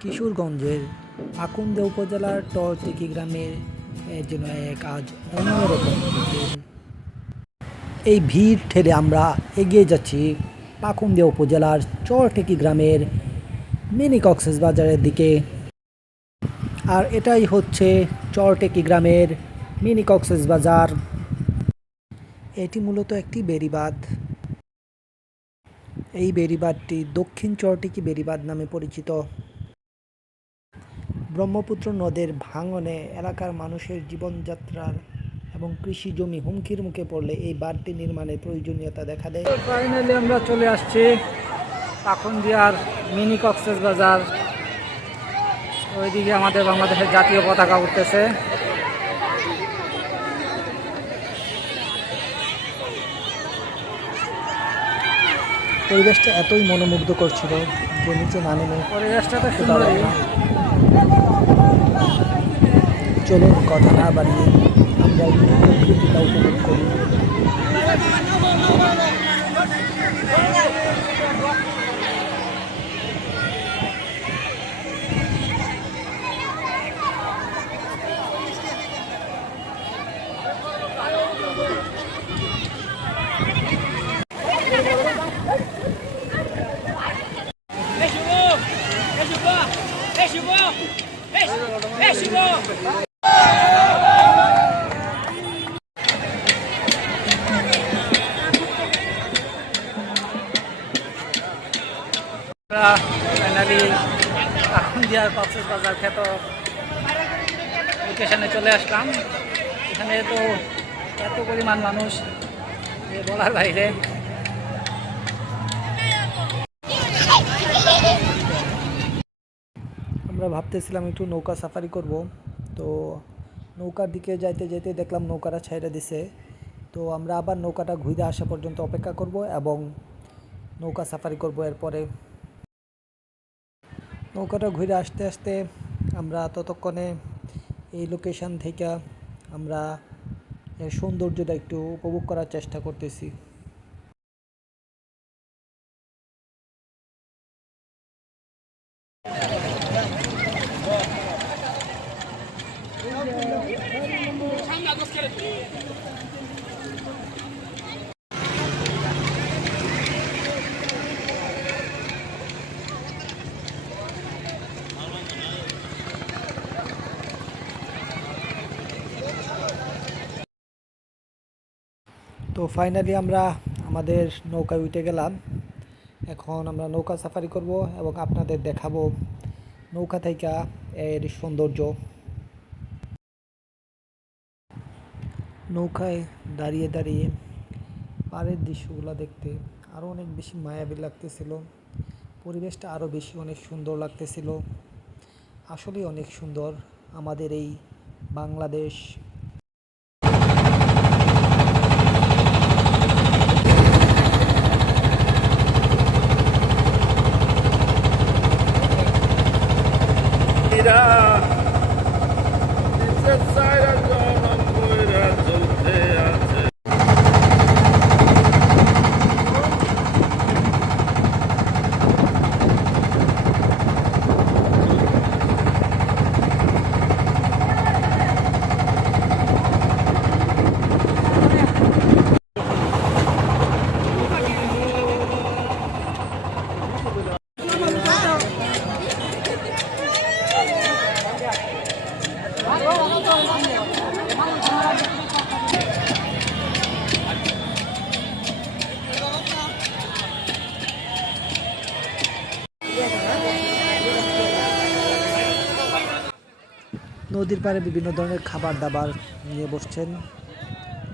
কিশোরগঞ্জের আকুন্দিয়া উপজেলার টরটেকি গ্রামের যেন এক আজ অন্যরকম দিন। এই ভিড় ঠেলে আমরা এগিয়ে যাচ্ছি পাকুন্দিয়া উপজেলার চরটেকি গ্রামের মিনি কক্সবাজারের দিকে। আর এটাই হচ্ছে চরটেকি গ্রামের মিনি কক্সবাজার। এটি মূলত একটি বেড়িবাঁধ। এই বেড়িবাঁধটি দক্ষিণ চরটেকি বেড়িবাঁধ নামে পরিচিত। ব্রহ্মপুত্র নদের ভাঙনে এলাকার মানুষের জীবনযাত্রার এবং কৃষি জমি হুমকির মুখে পড়লে এই বাঁধটি নির্মাণের প্রয়োজনীয়তা দেখা দেয়। ফাইনালি আমরা চলে আসছি পাকুন্দিয়ার মিনি কক্সবাজার। ওইদিকে আমাদের বাংলাদেশের জাতীয় পতাকা উঠতেছে। পরিবেশটা এতই মনোমুগ্ধ করছিল যে নিচে না নেমে পরিবেশটা তো সুন্দরই। চলুন কথা না বাড়িয়ে আমরা একটু প্রকৃতিটা উপভোগ করি। ফাইনালি পাকুন্দিয়ার কক্সবাজার খ্যাত লোকেশনে চলে আসলাম। এখানে তো এত পরিমাণ মানুষ যে বলার বাইরে। আমরা ভাবতেছিলাম একটু নৌকা সাফারি করব, তো নৌকার দিকে যাইতে যেতে দেখলাম নৌকাটা ছেড়ে দিছে। তো আমরা আবার নৌকাটা ঘুরে আসা পর্যন্ত অপেক্ষা করব এবং নৌকা সাফারি করব। এরপরে নৌকাটা ঘুরে আসতে আসতে আমরা ততক্ষণে এই লোকেশন থেকে আমরা এর সৌন্দর্যটা একটু উপভোগ করার চেষ্টা করতেছি। তো ফাইনালি আমরা আমাদের নৌকায় উঠে গেলাম। এখন আমরা নৌকা সাফারি করব এবং আপনাদের দেখাবো নৌকা থেকে এর সৌন্দর্য। নৌকায় দাঁড়িয়ে দাঁড়িয়ে পাড়ের দৃশ্যগুলো দেখতে আরও অনেক বেশি মায়াবী লাগতেছিল। পরিবেশটা আরও বেশি অনেক সুন্দর লাগতেছিল। আসলেই অনেক সুন্দর আমাদের এই বাংলাদেশ। নদীর পাড়ে বিভিন্ন ধরনের খাবার দাবার নিয়ে বসছেন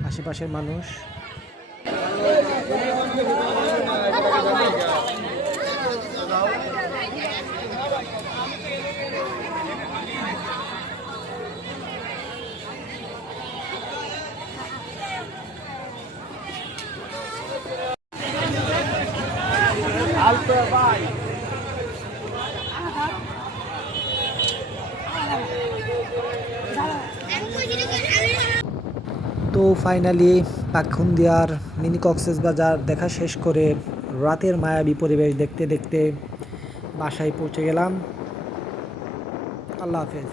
আশেপাশের মানুষ। তো ফাইনালি পাকুন্দিয়ার মিনি কক্সবাজার দেখা শেষ করে রাতের মায়াবী পরিবেশ দেখতে দেখতে বাসায় পৌঁছে গেলাম। আল্লাহ হাফেজ।